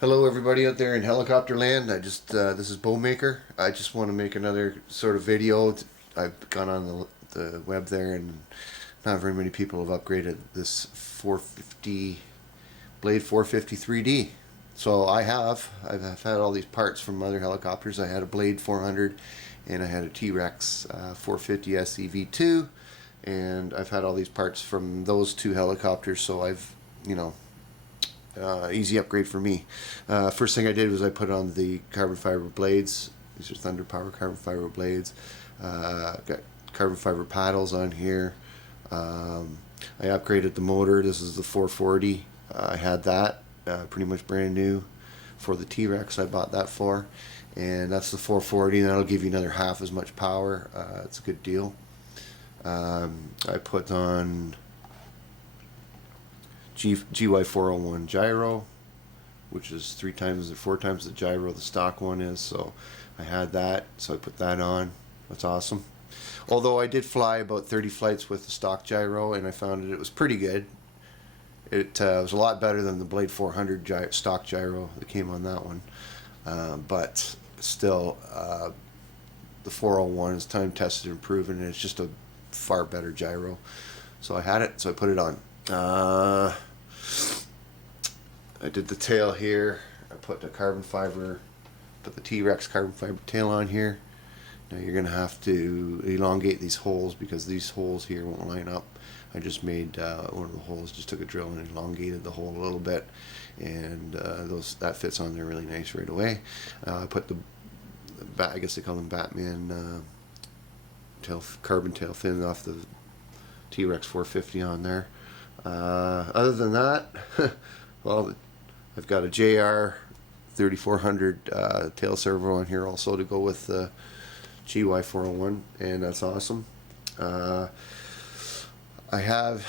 Hello everybody out there in helicopter land. This is Bowmaker. I just want to make another sort of video. I've gone on the web there and not very many people have upgraded this 450 Blade 450 3D. So I've had all these parts from other helicopters. I had a Blade 400 and I had a T-Rex 450 SEV2, and I've had all these parts from those two helicopters, so easy upgrade for me. First thing I did was I put on the carbon fiber blades. These are Thunder Power carbon fiber blades. Got carbon fiber paddles on here. I upgraded the motor. This is the 440. I had that pretty much brand new for the T-Rex. I bought that for, and that's the 440. And that'll give you another half as much power. It's a good deal. I put on GY401 gyro, which is 3 times or 4 times the gyro the stock one is. So I had that, so I put that on. That's awesome. Although I did fly about 30 flights with the stock gyro, and I found it was pretty good. It was a lot better than the Blade 400 stock gyro that came on that one. But still, the 401 is time tested and proven, and it's just a far better gyro. So I had it, so I put it on. I did the tail here. I put the T-Rex carbon fiber tail on here. Now you're going to have to elongate these holes because these holes here won't line up. I just made one of the holes, just took a drill and elongated the hole a little bit, and that fits on there really nice right away. I put I guess they call them Batman carbon tail fin off the T-Rex 450 on there. Other than that, well, I've got a JR 3400 tail servo on here also to go with the GY401, and that's awesome. I had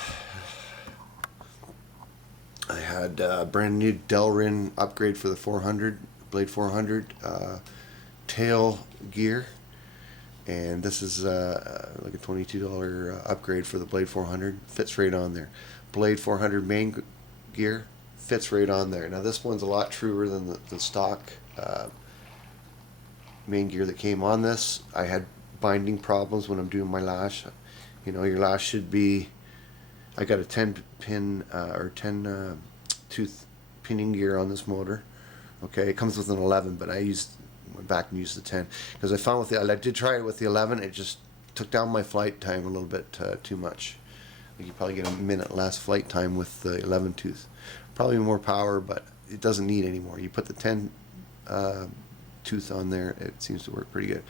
a brand new Delrin upgrade for the 400 Blade 400 tail gear, and this is like a $22 upgrade for the Blade 400. Fits right on there. Blade 400 main gear fits right on there. Now this one's a lot truer than the stock main gear that came on this. I had binding problems when I'm doing my lash. You know, your lash should be, I got a 10 pin or 10 tooth pinning gear on this motor. Okay, it comes with an 11, but I went back and used the 10 because I found I did try it with the 11. It just took down my flight time a little bit too much. You probably get a minute less flight time with the 11 tooth. Probably more power, but it doesn't need any more. You put the 10 tooth on there, it seems to work pretty good.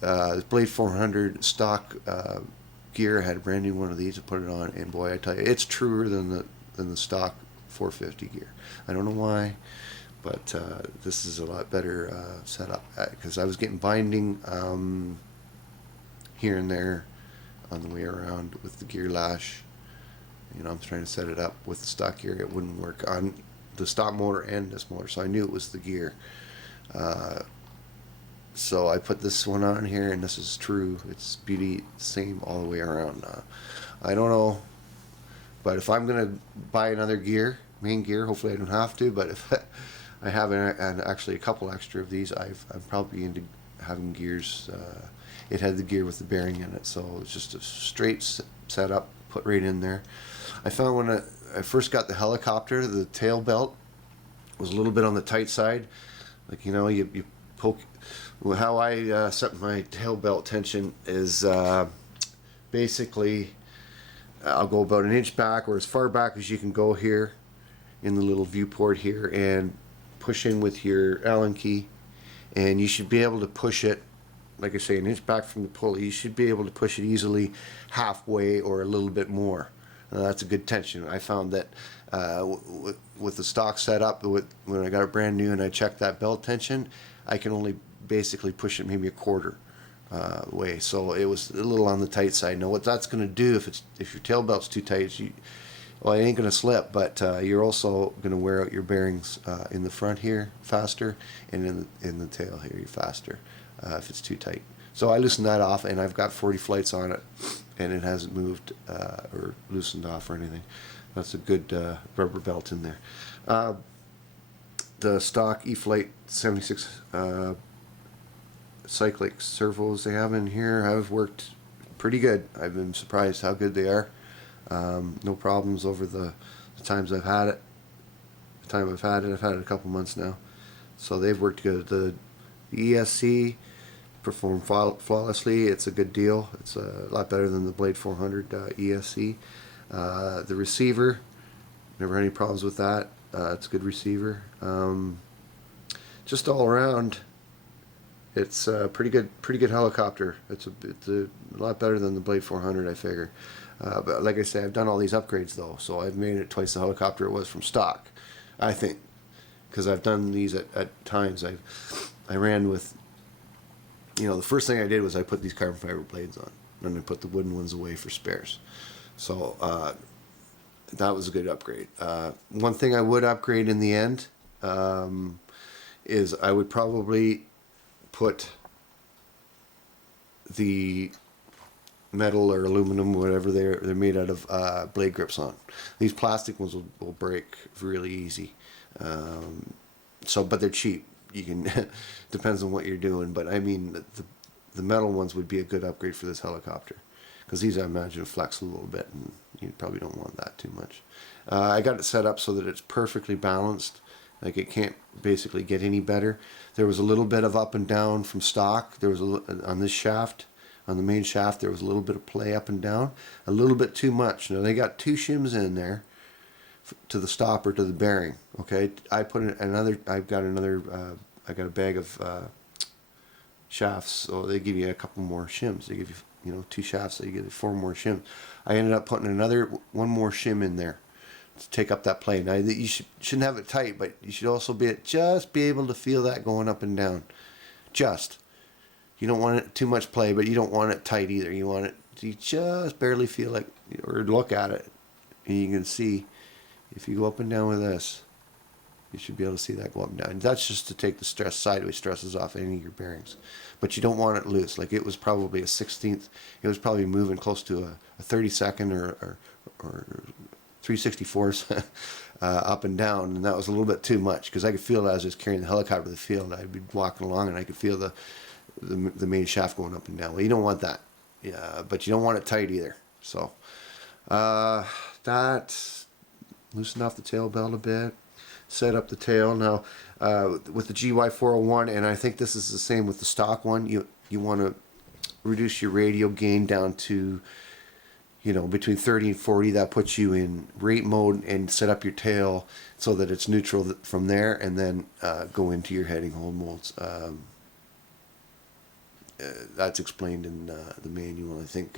This Blade 400 stock gear, I had a brand new one of these to put it on, and boy, I tell you, it's truer than the stock 450 gear. I don't know why, but this is a lot better setup because I was getting binding here and there on the way around with the gear lash. You know, I'm trying to set it up with the stock gear. It wouldn't work on the stock motor and this motor, so I knew it was the gear. So I put this one on here, and this is true. It's beauty, same all the way around. I don't know, but if I'm gonna buy another main gear, hopefully I don't have to. But if I have actually a couple extra of these, I'm probably into having gears. It had the gear with the bearing in it, so it's just a straight setup, put right in there. I found when I first got the helicopter, the tail belt was a little bit on the tight side. Like, you know, you poke. Well, how I set my tail belt tension is basically I'll go about an inch back, or as far back as you can go here in the little viewport here, and push in with your Allen key, and you should be able to push it, like I say, an inch back from the pulley. You should be able to push it easily halfway or a little bit more. That's a good tension. I found that with the stock setup, when I got it brand new and I checked that belt tension, I can only basically push it maybe a quarter way. So it was a little on the tight side. Now what that's going to do, if your tail belt's too tight, well, it ain't going to slip, but you're also going to wear out your bearings in the front here faster, and in the tail here faster if it's too tight. So I loosened that off, and I've got 40 flights on it, and it hasn't moved or loosened off or anything. That's a good rubber belt in there. the stock E-flite 76 cyclic servos they have in here have worked pretty good. I've been surprised how good they are. No problems over the times I've had it. The time I've had it a couple months now. So they've worked good. The ESC performed flawlessly. It's a good deal. It's a lot better than the Blade 400 ESC. The receiver, never had any problems with that. It's a good receiver. Just all around, it's a pretty good helicopter. It's a lot better than the Blade 400, I figure. But like I say, I've done all these upgrades though, so I've made it twice the helicopter it was from stock, I think, because I've done these at times. I ran with, the first thing I did was I put these carbon fiber blades on, and I put the wooden ones away for spares. So that was a good upgrade. One thing I would upgrade in the end is I would probably put the metal or aluminum, whatever they're made out of, blade grips on. These plastic ones will break really easy. But they're cheap. You can depends on what you're doing. But I mean, the metal ones would be a good upgrade for this helicopter, because these I imagine flex a little bit, and you probably don't want that too much. I got it set up so that it's perfectly balanced. Like, it can't basically get any better. There was a little bit of up and down from stock. There was on this shaft. On the main shaft, there was a little bit of play up and down, a little bit too much. Now, they got 2 shims in there to the stopper, to the bearing. Okay, I put another. I got a bag of shafts, so they give you a couple more shims. They give you, 2 shafts, so you get 4 more shims. I ended up putting one more shim in there to take up that play. Now, you shouldn't have it tight, but you should also just be able to feel that going up and down. Just. You don't want it too much play, but you don't want it tight either. You want it to just barely feel like, or look at it, and you can see, if you go up and down with this, you should be able to see that go up and down. That's just to take the sideways stresses off any of your bearings. But you don't want it loose. Like, it was probably a 16th. It was probably moving close to a 32nd or 3/64 up and down, and that was a little bit too much, because I could feel it as I was carrying the helicopter to the field. I'd be walking along, and I could feel the main shaft going up and down. Well, you don't want that. Yeah, but you don't want it tight either. So that, loosen off the tail belt a bit, set up the tail. Now with the GY401, and I think this is the same with the stock one, you want to reduce your radio gain down to, between 30 and 40. That puts you in rate mode, and set up your tail so that it's neutral from there, and then go into your heading hold modes. That's explained in the manual. I think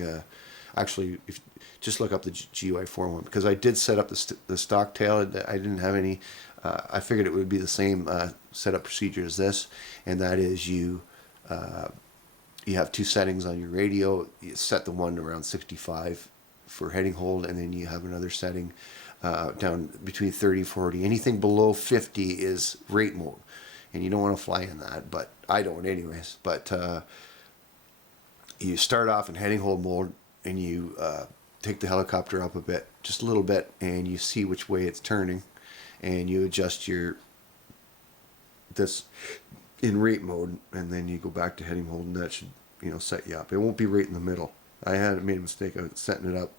actually, if just look up the GY401, because I did set up the stock tail. I didn't have any. I figured it would be the same setup procedure as this, and that is you have 2 settings on your radio. You set the one around 65 for heading hold, and then you have another setting down between 30 and 40. Anything below 50 is rate mode, and you don't want to fly in that, but I don't anyways. But you start off in heading hold mode, and you take the helicopter up a bit, just a little bit, and you see which way it's turning, and you adjust this in rate mode, and then you go back to heading hold, and that should set you up. It won't be right in the middle. I had made a mistake of setting it up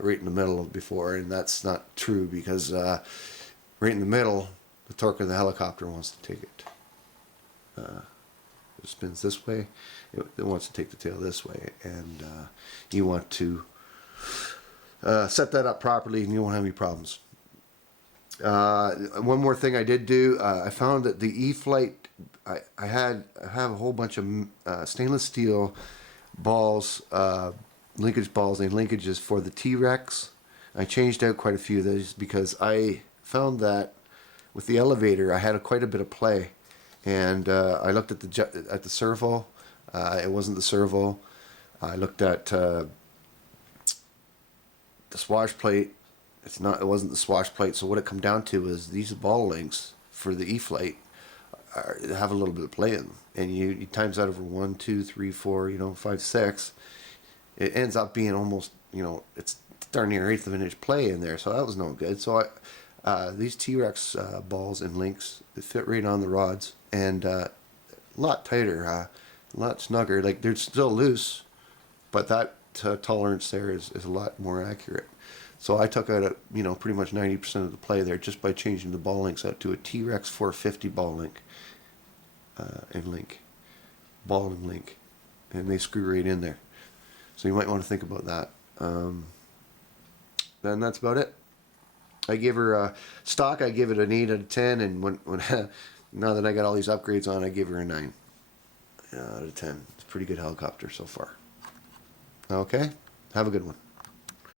right in the middle before, and that's not true, because right in the middle, the torque of the helicopter wants to take it. It spins this way. It wants to take the tail this way, and you want to set that up properly, and you won't have any problems. One more thing I did do, I found that the E-flite, I have a whole bunch of stainless steel balls, linkage balls and linkages for the T-Rex. I changed out quite a few of those, because I found that with the elevator I had quite a bit of play, and I looked at the servo. It wasn't the servo. I looked at the swash plate. It wasn't the swash plate. So what it come down to is these ball links for the E-flite have a little bit of play in them, and you times that over 1, 2, 3, 4, 5, 6. It ends up being almost, it's darn near 1/8 of an inch play in there. So that was no good. So These T-Rex balls and links, they fit right on the rods, and a lot tighter, a lot snugger. Like, they're still loose, but that tolerance there is a lot more accurate. So I took out pretty much 90% of the play there just by changing the ball links out to a T-Rex 450 ball link ball and link, and they screw right in there. So you might want to think about that. Then that's about it. I give her stock. I give it an 8 out of 10, and when now that I got all these upgrades on, I give her a 9 out of 10. It's a pretty good helicopter so far. Okay, have a good one.